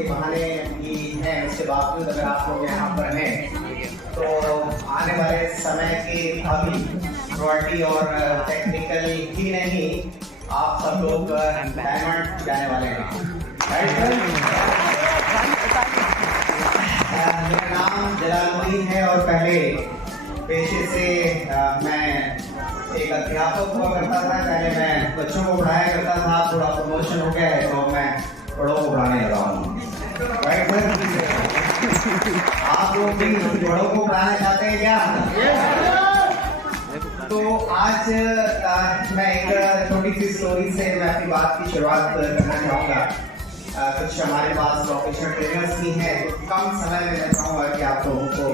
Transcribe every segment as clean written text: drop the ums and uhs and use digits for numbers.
के बहाने भी हैं, उसके बावजूद अगर आप लोग यहाँ पर हैं तो आने वाले समय के अभी रॉयल्टी और टेक्निकल ही नहीं, आप सब लोग डायमंड जाने वाले हैं, राइट सर? मेरा नाम जलालुद्दीन है और पहले पेशे से मैं एक अध्यापक हुआ करता था। पहले मैं बच्चों को पढ़ाया करता था, थोड़ा प्रमोशन हो गया है तो मैं बड़ों को पढ़ाने लगा हूँ, राइट सर? आप लोग भी बड़ों को पढ़ाना चाहते हैं क्या? तो आज मैं एक छोटी सी स्टोरी से मैं अपनी बात की शुरुआत करना चाहूँगा। कुछ हमारे पास प्रोफेशनल ट्रेनर्स भी हैं, कम समय में मैं चाहूँगा कि आप लोगों को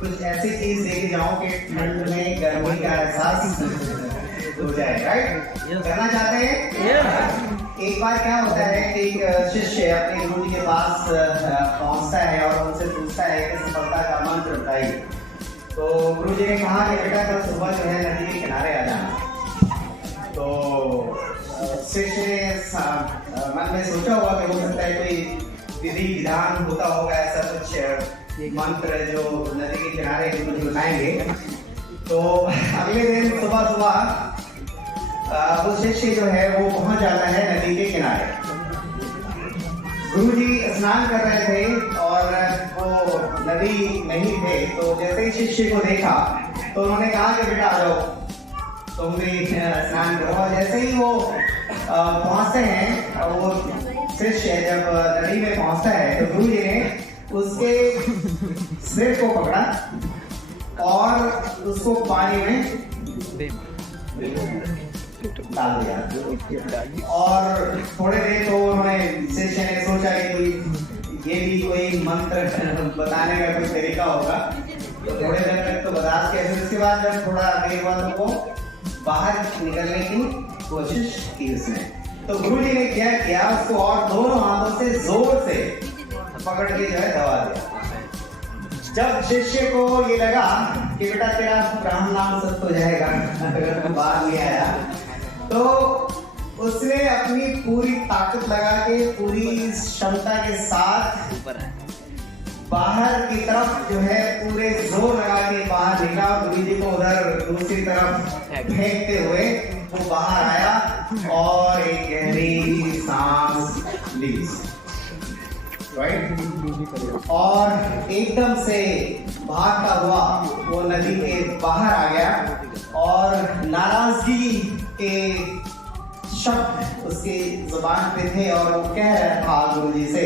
कुछ ऐसी चीज़ देके जाऊँ कि ठंड में गर्मी का एहसास हो जाए, राइट? करना चाहते हैं? एक बार क्या होता है कि एक शिष्य अपने गुरु जी के पास पहुँचता है और उनसे पूछता है कि सफलता का मंत्र बताइए। तो गुरु जी ने कहा कि बेटा कल सुबह जो है नदी के किनारे आ जाना। तो शिष्य ने मन में सोचा होगा कि हो सकता है कोई विधि विधान होता होगा, ऐसा कुछ मंत्र जो नदी के किनारे गुरु जी बताएंगे। तो अगले दिन सुबह सुबह वो शिष्य जो है वो पहुंच जाता है नदी के किनारे। गुरुजी स्नान कर रहे थे और वो नदी नहीं थे, तो जैसे ही शिष्य को देखा तो उन्होंने कहा कि बेटा आ जाओ, तुम भी स्नान करो। जैसे ही वो पहुंचते हैं, वो शिष्य जब नदी में पहुंचता है तो गुरुजी ने उसके सिर को पकड़ा और उसको पानी में डाल दिया। और थोड़े देर तो उन्होंने शिष्य ने सोचा कि ये भी कोई मंत्र बताने का कोई तरीका होगा, तो थोड़े देर तक तो बर्दाश्त किया। फिर उसके बाद जब थोड़ा देर हुआ तो वो बाहर निकलने की कोशिश की उसने। तो गुरु जी ने क्या किया, उसको और दोनों हाथों से जोर से पकड़ के जो है दबा दिया। जब शिष्य को ये लगा कि बेटा तेरा ब्रह्म नाम सत्य हो जाएगा अगर तू बाहर नहीं आया, तो उसने अपनी पूरी ताकत लगा के पूरी क्षमता के साथ बाहर की तरफ जो है पूरे जोर लगा के बाहर निकला। गुरु जी को उधर दूसरी तरफ फेंकते हुए वो बाहर आया और एक गहरी सांस ली, राइट? और एकदम से भागता हुआ वो नदी के बाहर आ गया और नाराजगी के शब्द उसके जुबान पे थे और वो कह रहा था गुरुजी से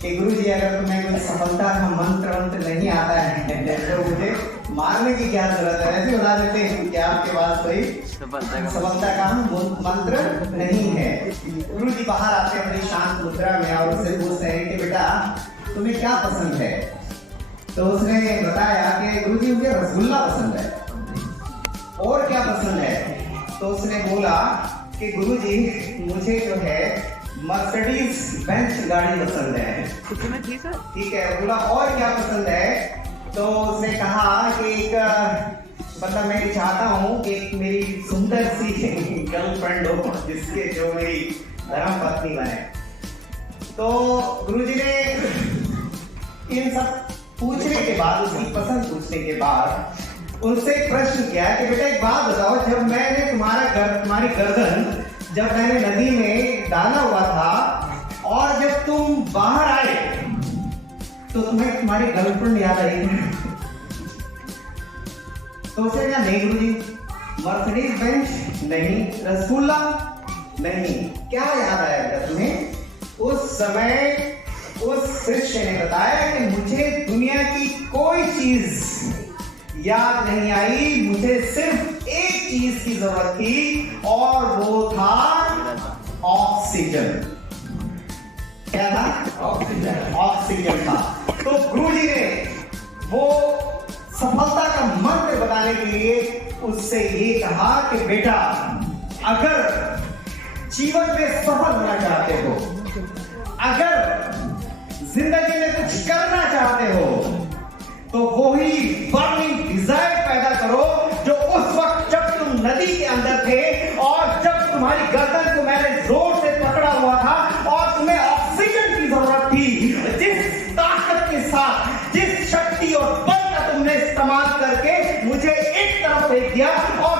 कि गुरुजी अगर तुम्हें कोई सफलता का मंत्र नहीं आता है तो मुझे मारने की क्या जरूरत है? ऐसे बता देते हैं कि आपके पास कोई सफलता का मंत्र नहीं है। गुरुजी बाहर आते अपनी शांत मुद्रा में और उससे पूछते हैं कि बेटा तुम्हें क्या पसंद है? तो उसने बताया कि गुरुजी मुझे रसगुल्ला पसंद है। और क्या पसंद है? तो उसने बोला कि गुरुजी मुझे जो है मर्सिडीज बेंज गाड़ी पसंद है। ठीक है, बोला और क्या पसंद है? तो उसने कहा कि एक मतलब मैं चाहता हूँ कि एक मेरी सुंदर सी गर्लफ्रेंड हो जिसके जो मेरी धर्म पत्नी बने। तो गुरुजी ने इन सब पूछने के बाद, उसकी पसंद पूछने के बाद उनसे एक प्रश्न किया कि बेटा एक बात बताओ, जब मैंने तुम्हारी गर्दन जब मैंने नदी में डाला हुआ था और जब तुम बाहर आए तो तुम्हें तुम्हारी गर्लफ्रेंड याद आई? तो उसे क्या नहीं गुरुजी, मर्सिडीज बेंज नहीं, रसगुल्ला नहीं, क्या याद आया तुम्हें? उस समय उस शिष्य ने बताया कि मुझे दुनिया की कोई चीज याद नहीं आई, मुझे सिर्फ एक चीज की जरूरत थी और वो था ऑक्सीजन। क्या था? ऑक्सीजन। ऑक्सीजन था। तो गुरुजी ने वो सफलता का मंत्र बताने के लिए उससे ये कहा कि बेटा अगर जीवन में सफल होना चाहते हो, अगर जिंदगी में कुछ करना चाहते हो, तो वही बर्निंग डिजायर पैदा करो जो उस वक्त जब तुम नदी के अंदर थे और जब तुम्हारी गर्दन को मैंने जोर से पकड़ा हुआ था और तुम्हें ऑक्सीजन की जरूरत थी, बर्बाद करके मुझे एक तरफ फेंक दिया और